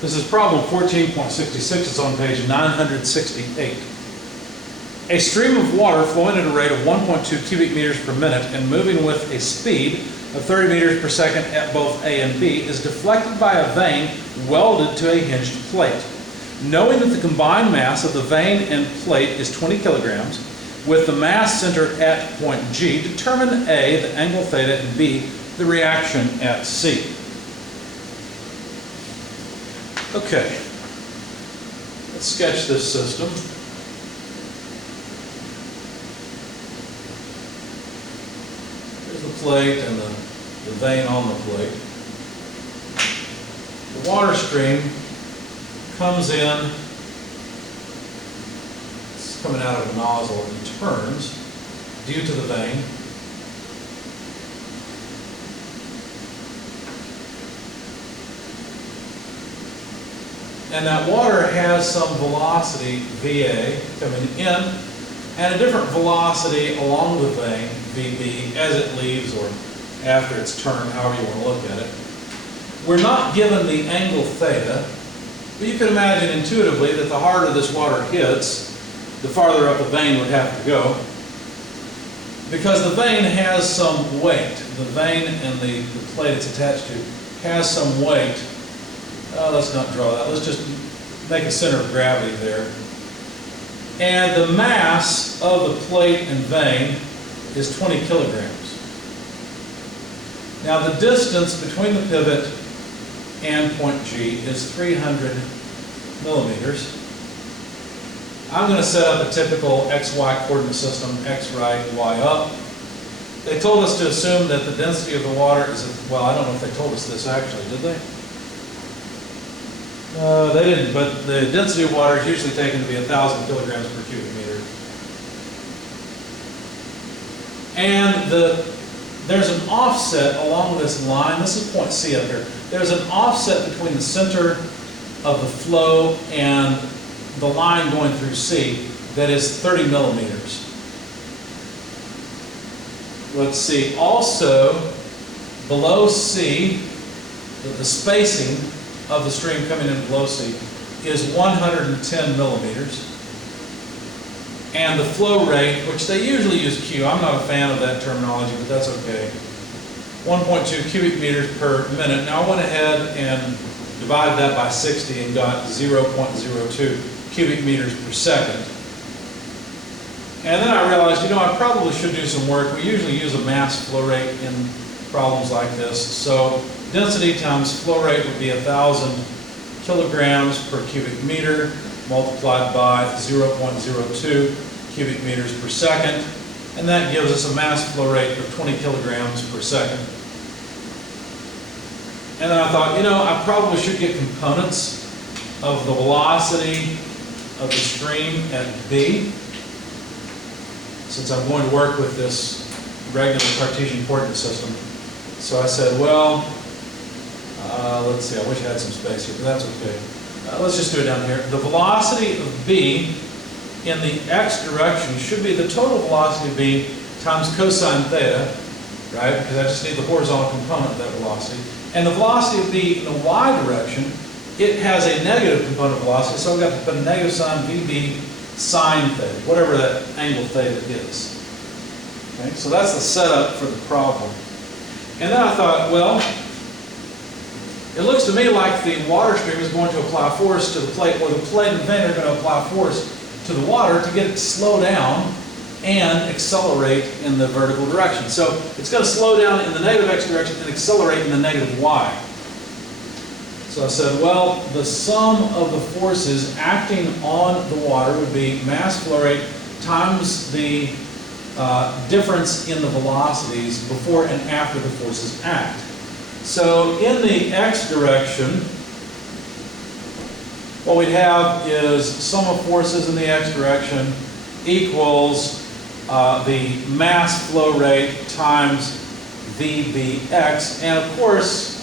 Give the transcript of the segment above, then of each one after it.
This is problem 14.66. It's on page 968. A stream of water flowing at a rate of 1.2 cubic meters per minute and moving with a speed of 30 meters per second at both A and B is deflected by a vane welded to a hinged plate. Knowing that the combined mass of the vane and plate is 20 kilograms, with the mass centered at point G, determine A, the angle theta, and B, the reaction at C. Okay, let's sketch this system. Here's the plate and the vane on the plate. The water stream comes in, it's coming out of a nozzle and turns due to the vane. And that water has some velocity, VA, coming in, and a different velocity along the vane, VB, as it leaves or after it's turned, however you want to look at it. We're not given the angle theta, but you can imagine intuitively that the harder this water hits, the farther up the vane would have to go, because the vane has some weight. The vane and the plate it's attached to has some weight. Let's not draw that. Let's just make a center of gravity there. And the mass of the plate and vane is 20 kilograms. Now the distance between the pivot and point G is 300 millimeters. I'm going to set up a typical XY coordinate system, X right, Y up. They told us to assume that the density of the water is, well, I don't know if they told us this actually, did they? They didn't, but the density of water is usually taken to be 1,000 kilograms per cubic meter. And there's an offset along this line. This is point C up here. There's an offset between the center of the flow and the line going through C that is 30 millimeters. Let's see. Also, below C, the spacing of the stream coming in below C is 110 millimeters. And the flow rate, which they usually use Q, I'm not a fan of that terminology, but that's okay, 1.2 cubic meters per minute. Now I went ahead and divided that by 60 and got 0.02 cubic meters per second. And then I realized, you know, I probably should do some work. We usually use a mass flow rate in problems like this. So density times flow rate would be 1,000 kilograms per cubic meter multiplied by 0.02 cubic meters per second. And that gives us a mass flow rate of 20 kilograms per second. And then I thought, you know, I probably should get components of the velocity of the stream at B, since I'm going to work with this regular Cartesian coordinate system. So I said, well, let's see, I wish I had some space here, but that's okay. Let's just do it down here. The velocity of B in the x direction should be the total velocity of B times cosine theta, right? Because I just need the horizontal component of that velocity. And the velocity of B in the y direction, it has a negative component velocity, so I've got to put a negative sign VB sine theta, whatever that angle theta is. Okay, so that's the setup for the problem. And then I thought, well, it looks to me like the water stream is going to apply force to the plate, or the plate and vane are going to apply force to the water to get it to slow down and accelerate in the vertical direction. So it's going to slow down in the negative x direction and accelerate in the negative y. So I said, well, the sum of the forces acting on the water would be mass flow rate times the difference in the velocities before and after the forces act. So in the x direction, what we'd have is sum of forces in the x direction equals the mass flow rate times VBX. And of course,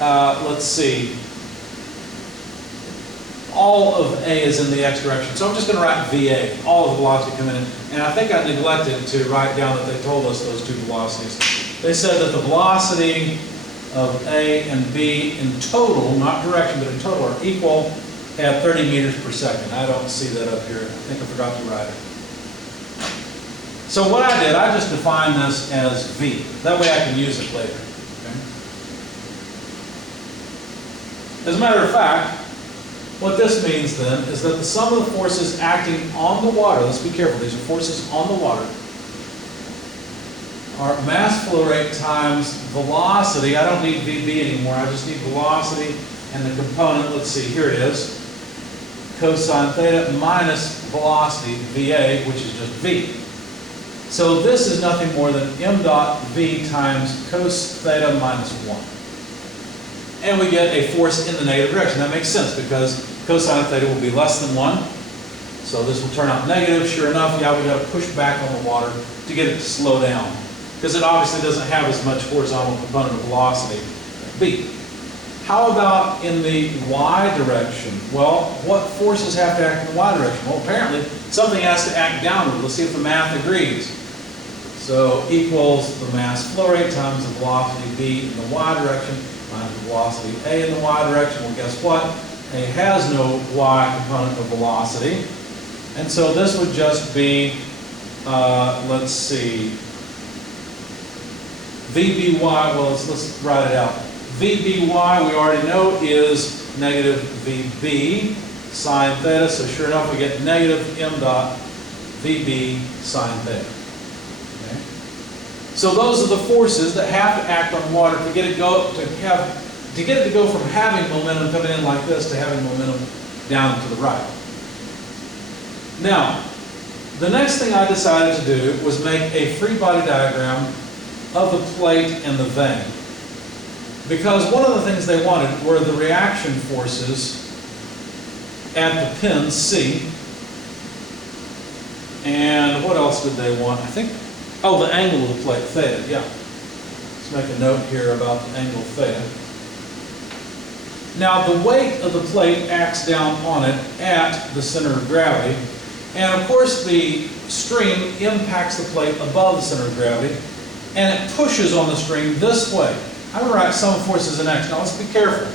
let's see, all of A is in the x direction. So I'm just going to write VA, all of the velocity coming in. And I think I neglected to write down that they told us those two velocities. They said that the velocity of A and B in total, not direction, but in total, are equal at 30 meters per second. I don't see that up here. I think I forgot to write it. So what I did, I just defined this as V. That way I can use it later. Okay? As a matter of fact, what this means then is that the sum of the forces acting on the water, let's be careful, these are forces on the water, are mass flow rate times velocity. I don't need VB anymore, I just need velocity and the component, let's see, here it is, cosine theta minus velocity, VA, which is just V. So this is nothing more than m dot V times cos theta minus 1. And we get a force in the negative direction. That makes sense because cosine theta will be less than 1. So this will turn out negative. Sure enough, yeah, we got to push back on the water to get it to slow down because it obviously doesn't have as much horizontal component of velocity. B. How about in the y direction? Well, what forces have to act in the y direction? Well, apparently something has to act downward. Let's see if the math agrees. So equals the mass flow rate times the velocity B in the y direction minus the velocity A in the y direction. Well, guess what? A has no y component of velocity. And so this would just be, let's see, VBY, well, let's write it out. VBY, we already know, is negative VB sine theta. So sure enough, we get negative m dot VB sine theta. Okay? So those are the forces that have to act on water to get it to go from having momentum coming in like this to having momentum down to the right. Now, the next thing I decided to do was make a free body diagram of the plate and the vane. Because one of the things they wanted were the reaction forces at the pin C. And what else did they want? I think, oh, the angle of the plate, theta, yeah. Let's make a note here about the angle theta. Now, the weight of the plate acts down on it at the center of gravity. And of course, the stream impacts the plate above the center of gravity, and it pushes on the stream this way. I'm going to write sum of forces in X. Now, let's be careful.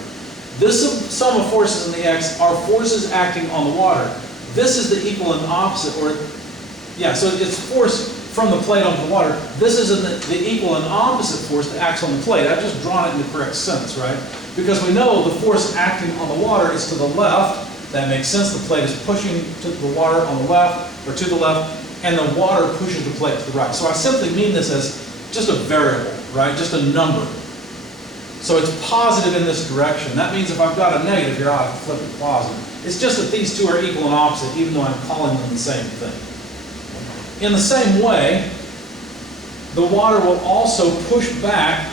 This sum of forces in the X are forces acting on the water. This is the equal and opposite, or, yeah, so it's force from the plate onto the water. This is the equal and opposite force that acts on the plate. I've just drawn it in the correct sense, right? Because we know the force acting on the water is to the left. That makes sense. The plate is pushing to the water on the left, or to the left, and the water pushes the plate to the right. So I simply mean this as just a variable, right? Just a number. So it's positive in this direction. That means if I've got a negative here, I'll have to flip it positive. It's just that these two are equal and opposite, even though I'm calling them the same thing. In the same way, the water will also push back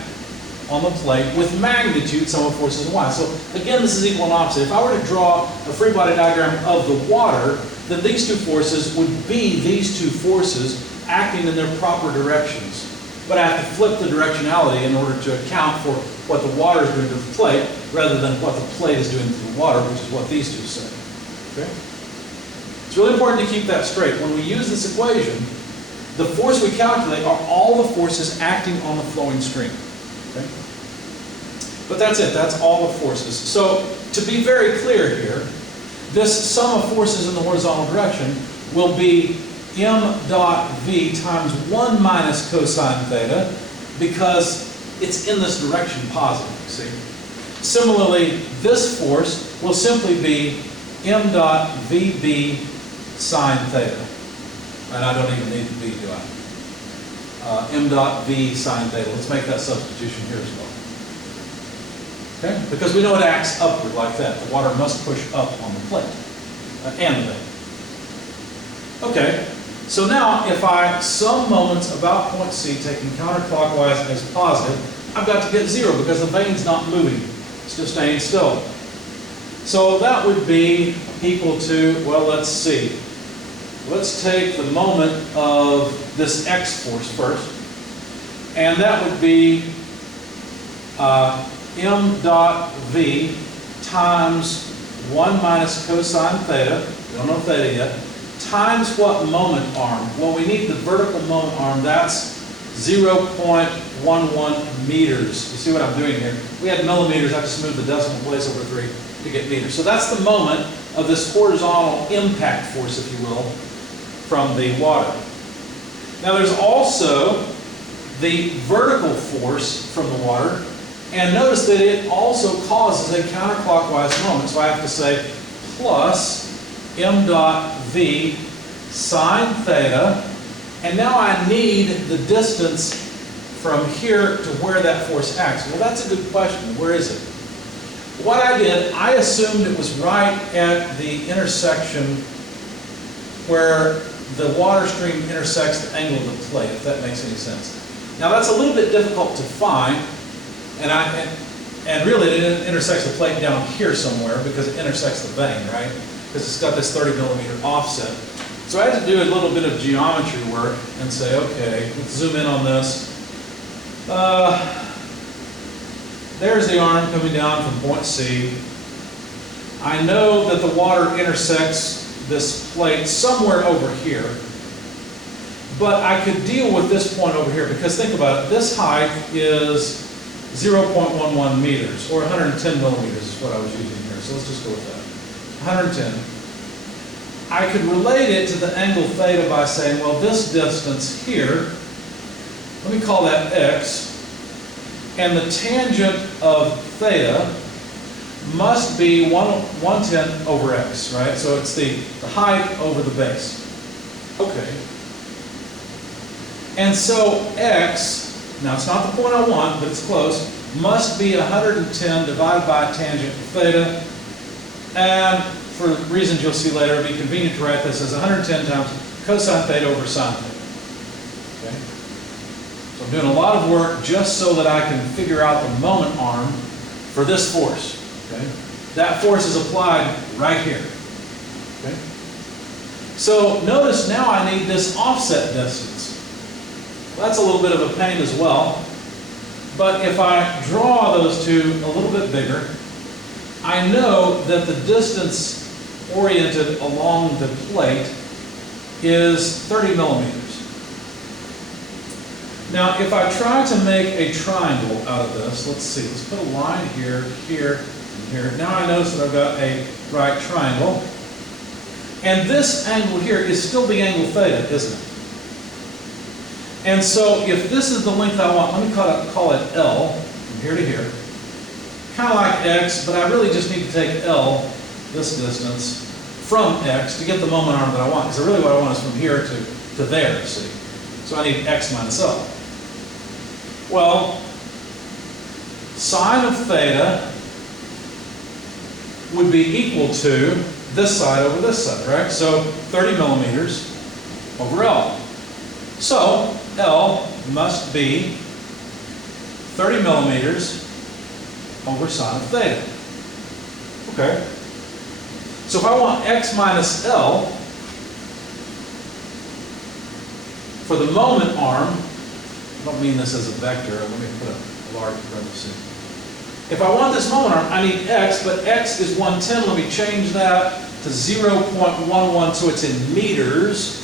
on the plate with magnitude sum of forces in y. So again, this is equal and opposite. If I were to draw a free body diagram of the water, then these two forces would be these two forces acting in their proper directions. But I have to flip the directionality in order to account for what the water is doing to the plate rather than what the plate is doing to the water, which is what these two say. Okay? It's really important to keep that straight. When we use this equation, the force we calculate are all the forces acting on the flowing stream. Okay? But that's it. That's all the forces. So to be very clear here, this sum of forces in the horizontal direction will be m dot v times 1 minus cosine theta because it's in this direction positive, see? Similarly, this force will simply be m dot vb sine theta. And I don't even need the v, do I? M dot v sine theta. Let's make that substitution here as well. Okay? Because we know it acts upward like that. The water must push up on the plate and the vane. Okay, so now if I sum moments about point C taking counterclockwise as positive, I've got to get 0 because the vane's not moving. It's just staying still. So that would be equal to, well, let's see. Let's take the moment of this x force first. And that would be m dot v times 1 minus cosine theta, we don't know theta yet, times what moment arm? Well, we need the vertical moment arm, that's 0.1 0.11 meters. You see what I'm doing here? We had millimeters, I just moved the decimal place over 3 to get meters. So that's the moment of this horizontal impact force, if you will, from the water. Now there's also the vertical force from the water, and notice that it also causes a counterclockwise moment. So I have to say plus m dot v sine theta, and now I need the distance from here to where that force acts. Well, that's a good question. Where is it? What I did, I assumed it was right at the intersection where the water stream intersects the angle of the plate, if that makes any sense. Now that's a little bit difficult to find, and really it intersects the plate down here somewhere because it intersects the vein, right? Because it's got this 30 millimeter offset. So I had to do a little bit of geometry work and say, okay, let's zoom in on this. There's the arm coming down from point C. I know that the water intersects this plate somewhere over here, but I could deal with this point over here because think about it, this height is 0.11 meters, or 110 millimeters is what I was using here, so let's just go with that. 110. I could relate it to the angle theta by saying, well, this distance here, let me call that x, and the tangent of theta must be 110 over x, right? So it's the height over the base. Okay. And so x, now it's not the point I want, but it's close, must be 110 divided by tangent of theta. And for reasons you'll see later, it'll be convenient to write this as 110 times cosine theta over sine theta. Okay? So I'm doing a lot of work just so that I can figure out the moment arm for this force. Okay? That force is applied right here. Okay? So notice now I need this offset distance. Well, that's a little bit of a pain as well. But if I draw those two a little bit bigger, I know that the distance oriented along the plate is 30 millimeters. Now, if I try to make a triangle out of this, let's see, let's put a line here, here, and here. Now I notice that I've got a right triangle. And this angle here is still the angle theta, isn't it? And so if this is the length I want, let me call it L, from here to here. Kind of like X, but I really just need to take L, this distance, from X to get the moment arm that I want. Because really what I want is from here to there, see? So I need X minus L. Well, sine of theta would be equal to this side over this side, right? So 30 millimeters over L. So L must be 30 millimeters over sine of theta. Okay. So if I want X minus L for the moment arm, I don't mean this as a vector, let me put a large parenthesis. If I want this moment arm, I need X, but X is 110. Let me change that to 0.11, so it's in meters.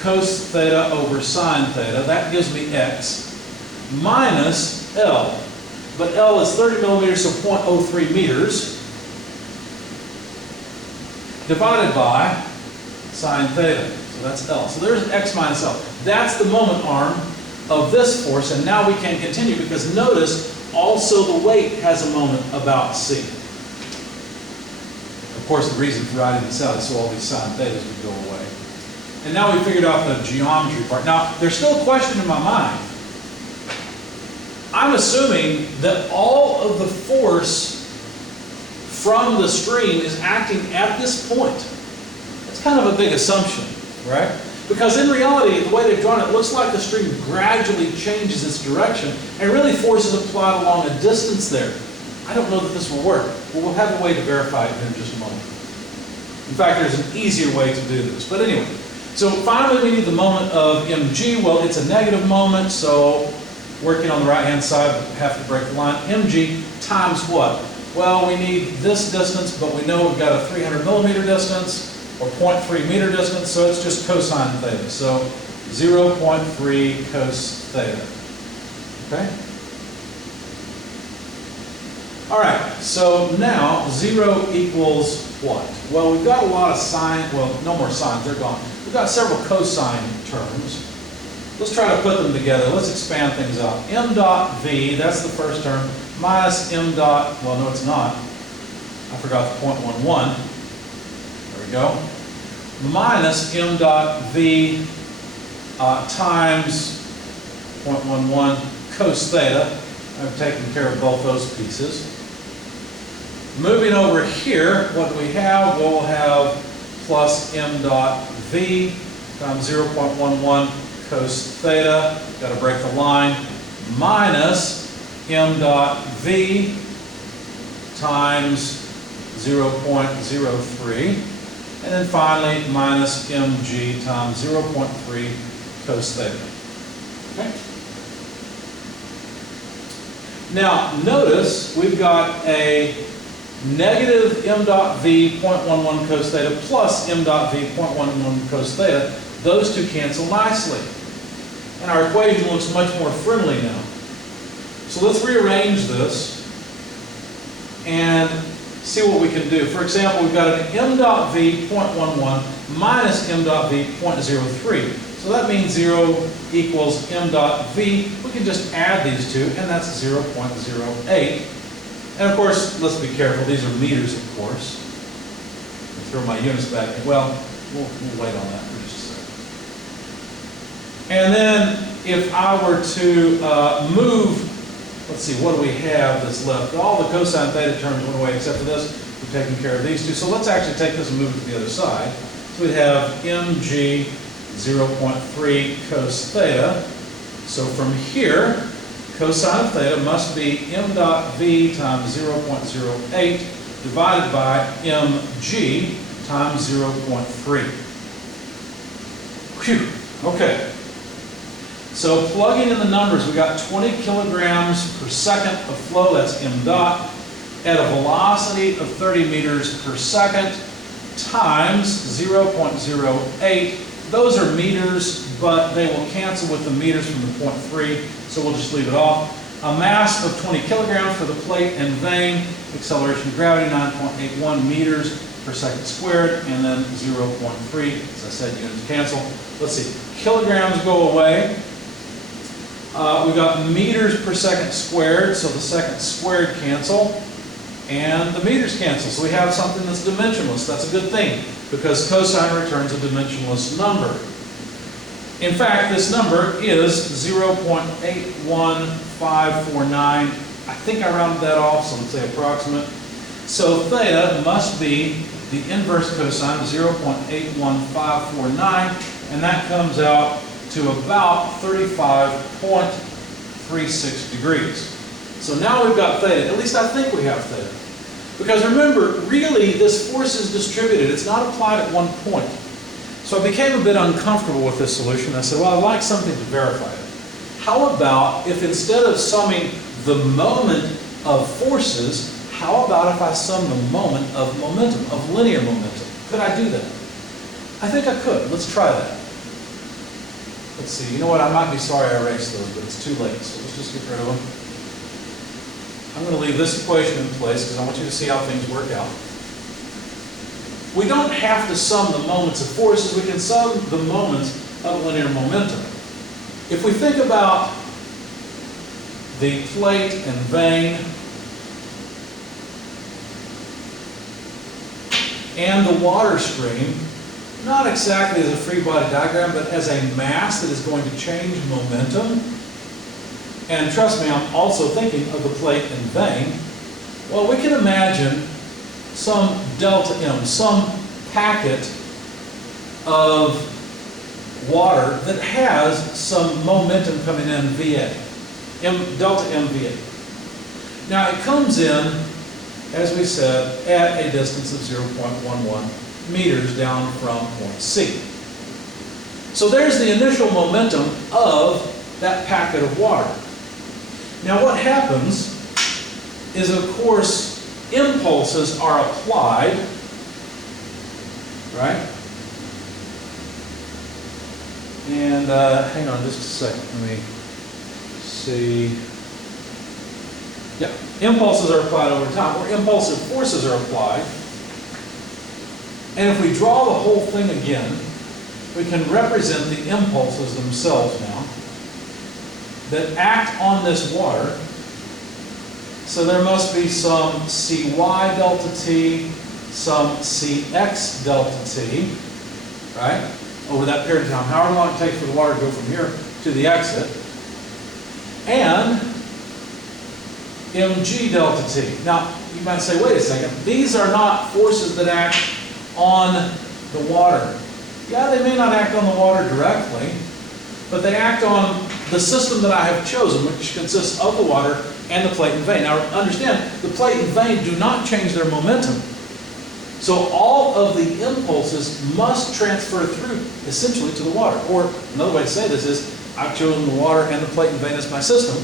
Cos theta over sine theta, that gives me X, minus L. But L is 30 millimeters, so 0.03 meters, divided by sine theta. So that's L. So there's X minus L. That's the moment arm of this force, and now we can continue because notice also the weight has a moment about C. Of course, the reason for writing this out is so all these sine thetas would go away. And now we figured out the geometry part. Now, there's still a question in my mind. I'm assuming that all of the force from the stream is acting at this point. That's kind of a big assumption, right? Because in reality, the way they've drawn it, it looks like the stream gradually changes its direction and really force is applied along a distance there. I don't know that this will work, but we'll have a way to verify it in just a moment. In fact, there's an easier way to do this. But anyway, so finally we need the moment of mg. Well, it's a negative moment, so working on the right-hand side, we have to break the line. Mg times what? Well, we need this distance, but we know we've got a 300 millimeter distance, or 0.3 meter distance, so it's just cosine theta. So 0.3 cos theta. Okay? All right, so now 0 equals what? Well, we've got a lot of sine, well, no more sines, they're gone. We've got several cosine terms. Let's try to put them together. Let's expand things out. M dot V, that's the first term, minus M dot, well, no, it's not. I forgot the 0.11. There we go. Minus M dot V times 0.11 cos theta. I've taken care of both those pieces. Moving over here, what do we have? Well, we'll have plus M dot V times 0.11 cos theta. Got to break the line. Minus M dot V times 0.03. And then finally, minus mg times 0.3 cos theta. Okay? Now, notice we've got a negative m dot v 0.11 cos theta plus m dot v 0.11 cos theta. Those two cancel nicely. And our equation looks much more friendly now. So let's rearrange this and see what we can do. For example, we've got an m dot v 0.11 minus m dot v 0.03. So that means 0 equals m dot v. We can just add these two, and that's 0.08. And of course, let's be careful. These are meters, of course. I'll throw my units back. Well, we'll wait on that for just a second. And then if I were to move, let's see, what do we have that's left? All the cosine theta terms went away except for this. We've taken care of these two. So let's actually take this and move it to the other side. So we'd have mg 0.3 cos theta. So from here, cosine of theta must be m dot v times 0.08 divided by mg times 0.3. Phew, okay. So plugging in the numbers, we got 20 kilograms per second of flow, that's m dot, at a velocity of 30 meters per second times 0.08. Those are meters, but they will cancel with the meters from the 0.3, so we'll just leave it off. A mass of 20 kilograms for the plate and vane, acceleration of gravity 9.81 meters per second squared, and then 0.3. As I said, units cancel. Let's see, kilograms go away. We've got meters per second squared, so the seconds squared cancel, and the meters cancel. So we have something that's dimensionless. That's a good thing, because cosine returns a dimensionless number. In fact, this number is 0.81549. I think I rounded that off, so let's say approximate. So theta must be the inverse cosine of 0.81549, and that comes out to about 35.36 degrees. So now we've got theta. At least I think we have theta. Because remember, really, this force is distributed. It's not applied at one point. So I became a bit uncomfortable with this solution. I said, well, I'd like something to verify it. How about if instead of summing the moment of forces, how about if I sum the moment of momentum, of linear momentum? Could I do that? I think I could. Let's try that. Let's see. You know what? I might be sorry I erased those, but it's too late. So let's just get rid of them. I'm going to leave this equation in place because I want you to see how things work out. We don't have to sum the moments of forces. We can sum the moments of linear momentum. If we think about the plate and vane and the water stream, not exactly as a free body diagram, but as a mass that is going to change momentum. And trust me, I'm also thinking of the plate and vane. Well, we can imagine some delta M, some packet of water that has some momentum coming in VA, delta M VA. Now it comes in, as we said, at a distance of 0.11 meters down from point C. So there's the initial momentum of that packet of water. Now what happens is, of course, impulses are applied, right? And hang on just a second, let me see. Yeah, impulses are applied over time, or impulsive forces are applied. And if we draw the whole thing again, we can represent the impulses themselves now that act on this water. So there must be some Cy delta T, some Cx delta T, right? Over that period of time, however long it takes for the water to go from here to the exit. And mg delta T. Now, you might say, wait a second, these are not forces that act on the water. Yeah, they may not act on the water directly, but they act on the system that I have chosen, which consists of the water and the plate and vein. Now, understand, the plate and vein do not change their momentum. So all of the impulses must transfer through, essentially, to the water. Or another way to say this is, I've chosen the water and the plate and vein as my system.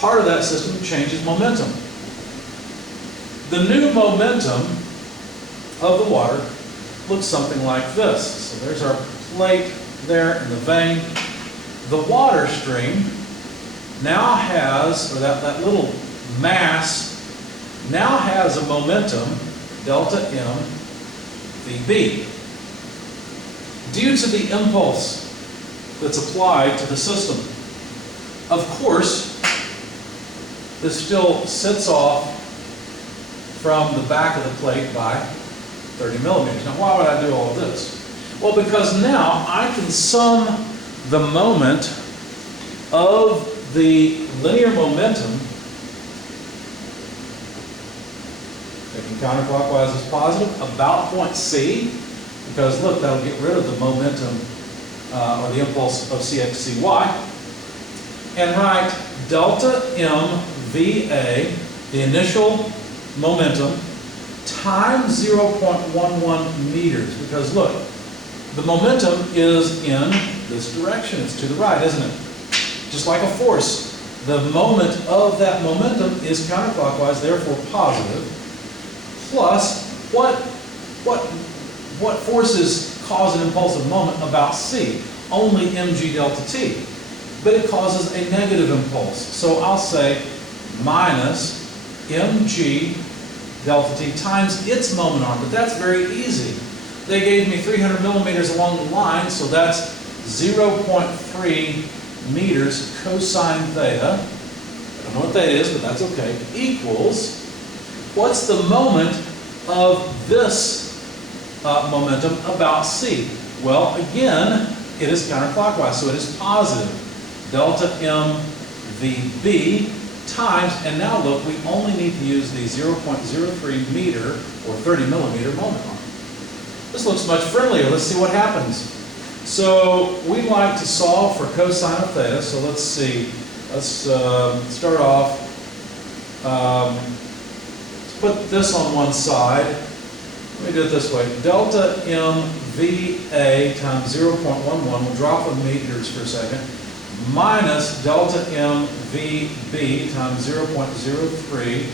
Part of that system changes momentum. The new momentum of the water looks something like this. So there's our plate there and the vein. The water stream now has, or that little mass now has a momentum, delta M VB. Due to the impulse that's applied to the system. Of course, this still sits off from the back of the plate by 30 millimeters. Now, why would I do all of this? Well, because now I can sum the moment of the linear momentum, taking counterclockwise is positive, about point C, because look, that'll get rid of the momentum or the impulse of CXCY, and write delta M VA, the initial momentum, times 0.11 meters, because look, the momentum is in this direction. It's to the right, isn't it? Just like a force. The moment of that momentum is counterclockwise, therefore positive, plus what forces cause an impulsive moment about C? Only mg delta t. But it causes a negative impulse. So I'll say minus mg delta t times its moment arm. But that's very easy. They gave me 300 millimeters along the line, so that's 0.3 meters cosine theta. I don't know what that is, but that's okay. Equals, what's the moment of this momentum about C? Well, again, it is counterclockwise, so it is positive. Delta M VB times, and now look, we only need to use the 0.03 meter or 30 millimeter moment arm. This looks much friendlier. Let's see what happens. So we like to solve for cosine of theta, so let's see. Let's start off. Let's put this on one side. Let me do it this way. Delta M VA times 0.11, we'll drop the meters for a second, minus delta M VB times 0.03,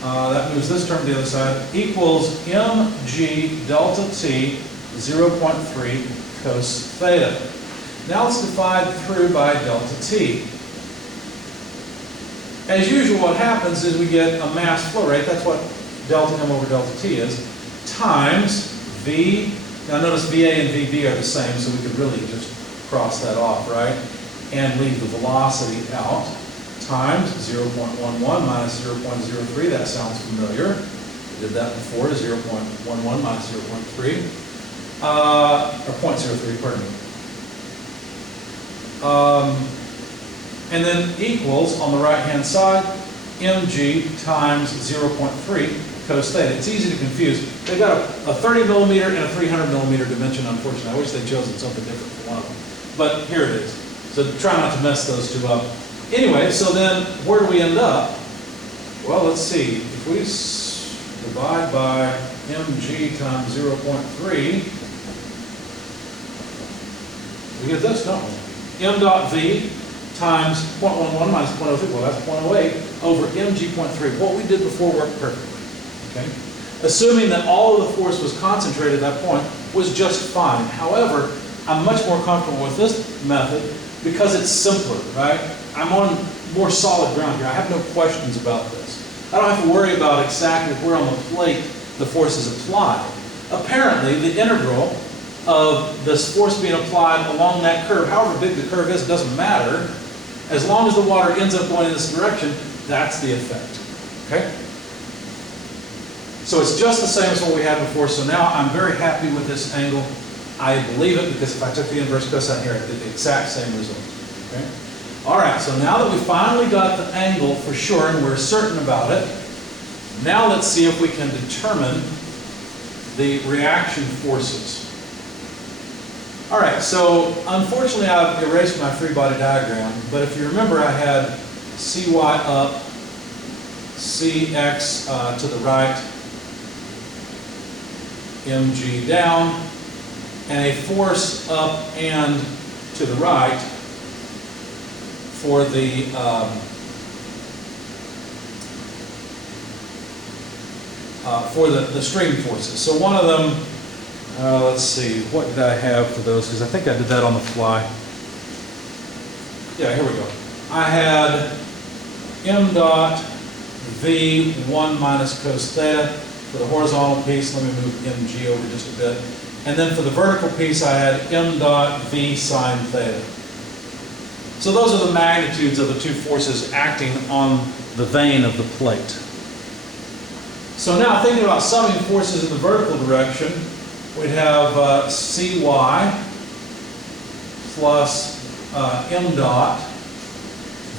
that moves this term to the other side, equals mg delta t 0.3 cos theta. Now let's divide through by delta t. As usual, what happens is we get a mass flow rate, that's what delta M over delta t is, times V. Now notice VA and VB are the same, so we could really just cross that off, right? And leave the velocity out, times 0.11 minus 0.03, that sounds familiar. We did that before, 0.11 minus 0.3, or 0.03, pardon me. And then equals, on the right-hand side, mg times 0.3 cos theta. It's easy to confuse. They've got a 30 millimeter and a 300 millimeter dimension, unfortunately. I wish they'd chosen something different for one of them. But here it is. So try not to mess those two up. Anyway, so then where do we end up? Well, let's see. If we divide by mg times 0.3, we get this, don't we? M dot V times 0.11 minus 0.03, well, that's 0.08 over mg.3. What we did before worked perfectly. Okay? Assuming that all of the force was concentrated at that point was just fine. However, I'm much more comfortable with this method because it's simpler, right? I'm on more solid ground here. I have no questions about this. I don't have to worry about exactly where on the plate the force is applied. Apparently, the integral of this force being applied along that curve, however big the curve is, doesn't matter. As long as the water ends up going in this direction, that's the effect. Okay? So it's just the same as what we had before. So now I'm very happy with this angle. I believe it because if I took the inverse cosine here, I get the exact same result. Okay? All right, so now that we finally got the angle for sure and we're certain about it, now let's see if we can determine the reaction forces. All right, so unfortunately I've erased my free body diagram, but if you remember I had Cy up, Cx to the right, mg down, and a force up and to the right for the stream forces. So one of them, let's see, what did I have for those? Because I think I did that on the fly. Yeah, here we go. I had m dot v 1 minus cos theta. For the horizontal piece, let me move mg over just a bit. And then for the vertical piece, I had m dot v sine theta. So those are the magnitudes of the two forces acting on the vane of the plate. So now thinking about summing forces in the vertical direction, we'd have Cy plus m dot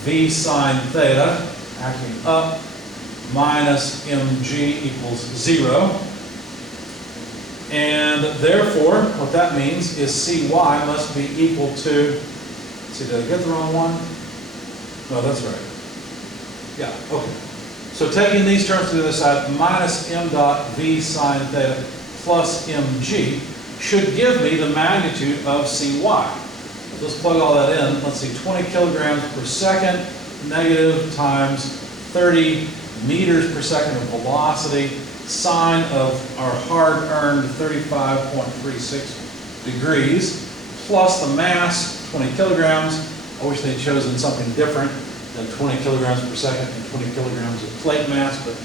v sine theta acting up minus mg equals 0. And therefore, what that means is Cy must be equal to, see, did I get the wrong one? No, that's right. Yeah, okay. So taking these terms to the other side, minus m dot v sine theta plus mg should give me the magnitude of Cy. Let's plug all that in. Let's see, 20 kilograms per second negative times 30 meters per second of velocity, sine of our hard-earned 35.36 degrees, plus the mass, 20 kilograms. I wish they'd chosen something different than 20 kilograms per second and 20 kilograms of plate mass, but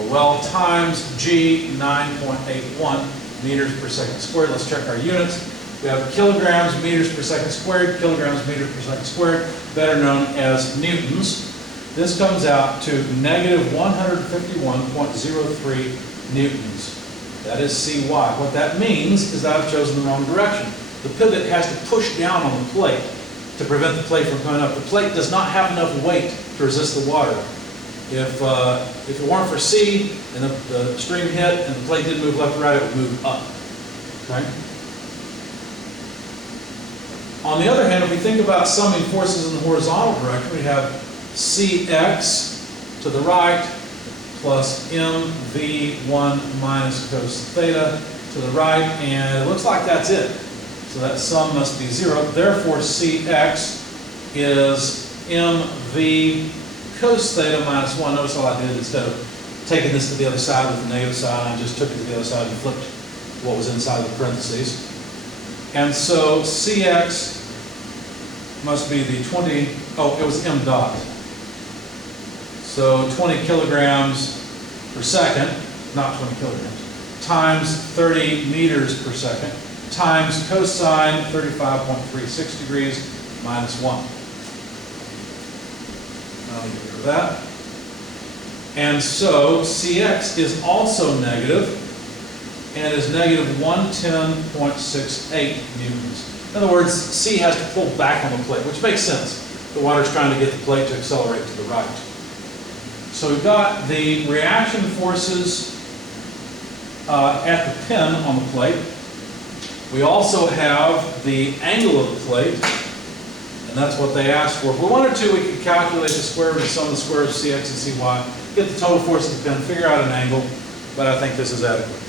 oh well, times G, 9.81 meters per second squared. Let's check our units. We have kilograms, meters per second squared, kilograms, meters per second squared, better known as newtons. This comes out to negative 151.03 newtons. That is Cy. What that means is that I've chosen the wrong direction. The pivot has to push down on the plate to prevent the plate from going up. The plate does not have enough weight to resist the water. If it weren't for C and the stream hit and the plate didn't move left or right, it would move up. Okay? On the other hand, if we think about summing forces in the horizontal direction, we have Cx to the right plus mv1 minus cos theta to the right, and it looks like that's it. So that sum must be 0. Therefore, Cx is mv cos theta minus 1. Notice all I did, instead of taking this to the other side with the negative sign, I just took it to the other side and flipped what was inside the parentheses. And so Cx must be the 20, oh, it was m dot. So 20 kilograms per second, not 20 kilograms, times 30 meters per second, times cosine 35.36 degrees minus 1. I'll get rid of that. And so Cx is also negative, and is negative 110.68 newtons. In other words, C has to pull back on the plate, which makes sense. The water's trying to get the plate to accelerate to the right. So we've got the reaction forces at the pin on the plate. We also have the angle of the plate, and that's what they asked for. If we wanted to, we could calculate the square root of the sum of the squares of Cx and Cy, get the total force of the pin, figure out an angle, but I think this is adequate.